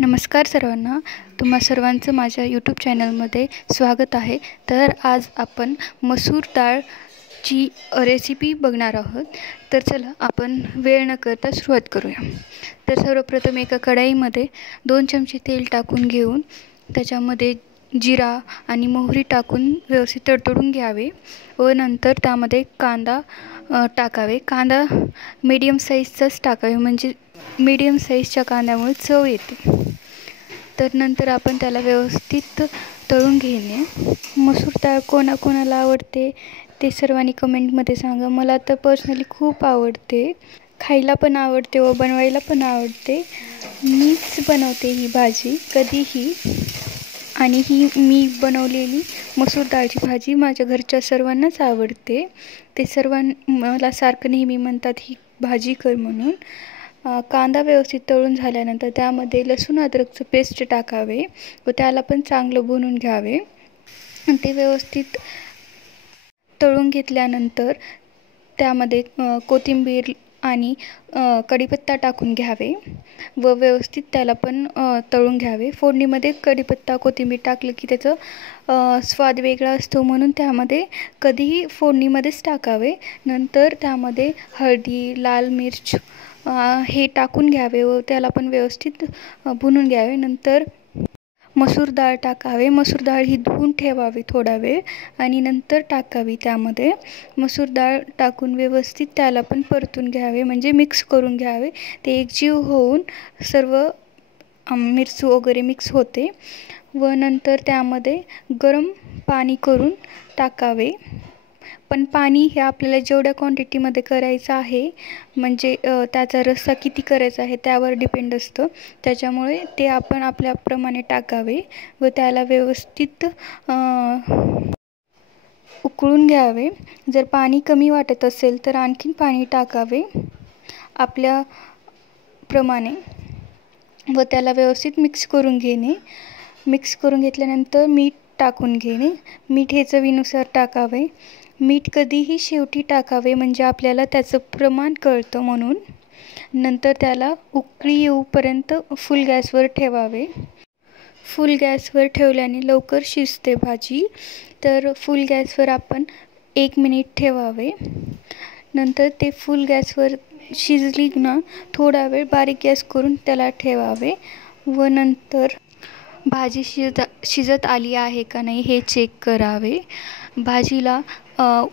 नमस्कार सर्वांना. तुम्हा सर्वांचं माझ्या यूट्यूब चॅनलमध्ये स्वागत आहे. तर आज आपण मसूर डाळची रेसिपी बघणार आहोत. तर चला आपण वेळ न करता सुरुवात करूया. तर सर्वप्रथम एका कढईमध्ये 2 चमचे तेल टाकून घेऊन त्याच्यामध्ये जिरा आणि मोहरी टाकून व्यवस्थित तडतडून घ्यावे व नंतर त्यामध्ये कांदा टाकावे. कांदा मीडियम साईजचाच टाकावे, म्हणजे मीडियम साईजच्या कांद्यामुळे चव येते. तर नंतर आपण त्याला व्यवस्थित तळून घेणे. मसूर डाळ कोणाकोणाला आवडते ते सर्वांनी कमेंटमध्ये सांगा. मला तर पर्सनली खूप आवडते, खायला पण आवडते व बनवायला पण आवडते. मीच बनवते ही भाजी कधीही, आणि ही मी बनवलेली मसूर डाळची भाजी माझ्या घरच्या सर्वांनाच आवडते. ते मला सारखं नेहमी म्हणतात ही भाजी कर म्हणून. कांदा व्यवस्थित तळून झाल्यानंतर त्यामध्ये लसूण अद्रकचं पेस्ट टाकावे व त्याला पण चांगलं भुनून घ्यावे. ते व्यवस्थित तळून घेतल्यानंतर त्यामध्ये कोथिंबीर आणि कढीपत्ता टाकून घ्यावे व व्यवस्थित त्याला पण तळून घ्यावे. फोडणीमध्ये कढीपत्ता कोथिंबीर टाकलं की त्याचं स्वाद वेगळा असतो, म्हणून त्यामध्ये कधीही फोडणीमध्येच टाकावे. नंतर त्यामध्ये हळदी, लाल मिर्च हे टाकून घ्यावे व त्याला पण व्यवस्थित भुनून घ्यावे. नंतर मसूर डाळ टाकावे. मसूर डाळ ही धुवून ठेवावी थोडा वेळ आणि नंतर टाकावी. त्यामध्ये मसूर डाळ टाकून व्यवस्थित त्याला पण परतून घ्यावे, म्हणजे मिक्स करून घ्यावे. ते एकजीव होऊन सर्व मिरची वगैरे मिक्स होते व नंतर त्यामध्ये गरम पाणी करून टाकावे. पण पाणी हे आपल्याला जेवढ्या क्वांटिटीमध्ये करायचं आहे, म्हणजे त्याचा रस्सा किती करायचा आहे त्यावर डिपेंड असतं. त्याच्यामुळे ते आपण आपल्याप्रमाणे टाकावे व त्याला व्यवस्थित उकळून घ्यावे. जर पाणी कमी वाटत असेल तर आणखीन पाणी टाकावे आपल्याप्रमाणे व त्याला व्यवस्थित मिक्स करून घेणे. मिक्स करून घेतल्यानंतर मीठ टाकून घेणे. मीठ हे चवीनुसार टाकावे. मीठ कधीही शेवटी टाकावे, म्हणजे आपल्याला त्याचं प्रमाण कळतं म्हणून. नंतर त्याला उकळी येऊपर्यंत फुल गॅसवर ठेवावे. फुल गॅसवर ठेवल्याने लवकर शिजते भाजी. तर फुल गॅसवर आपण 1 मिनिट ठेवावे. नंतर ते फुल गॅसवर शिजली ना थोडा वेळ बारीक गॅस करून त्याला ठेवावे व नंतर भाजी शिजत आली आहे का नाही हे चेक करावे. भाजीला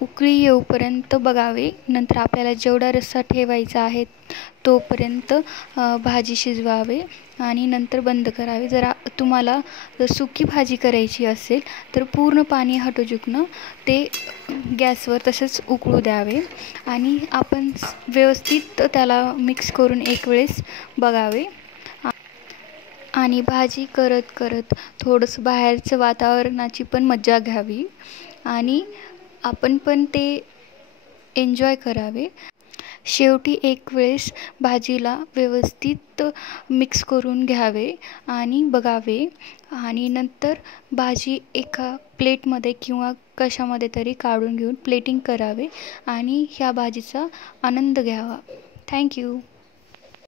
उकळी येऊपर्यंत बघावे. नंतर आपल्याला जेवढा रस्सा ठेवायचा आहे तोपर्यंत भाजी शिजवावे आणि नंतर बंद करावे. जर तुम्हाला सुकी भाजी करायची असेल तर पूर्ण पाणी हटोजुकनं ते गॅसवर तसंच उकळू द्यावे आणि आपण व्यवस्थित त्याला मिक्स करून एक वेळेस बघावे. आणि भाजी करत करत थोडंसं बाहेरचं वातावरणाची पण मजा घ्यावी आणि आपण पण ते एन्जॉय करावे. शेवटी एक वेळेस भाजीला व्यवस्थित मिक्स करून घ्यावे आणि बघावे आणि नंतर भाजी एका प्लेटमध्ये किंवा कशामध्ये तरी काढून घेऊन प्लेटिंग करावे आणि ह्या भाजीचा आनंद घ्यावा. थँक्यू.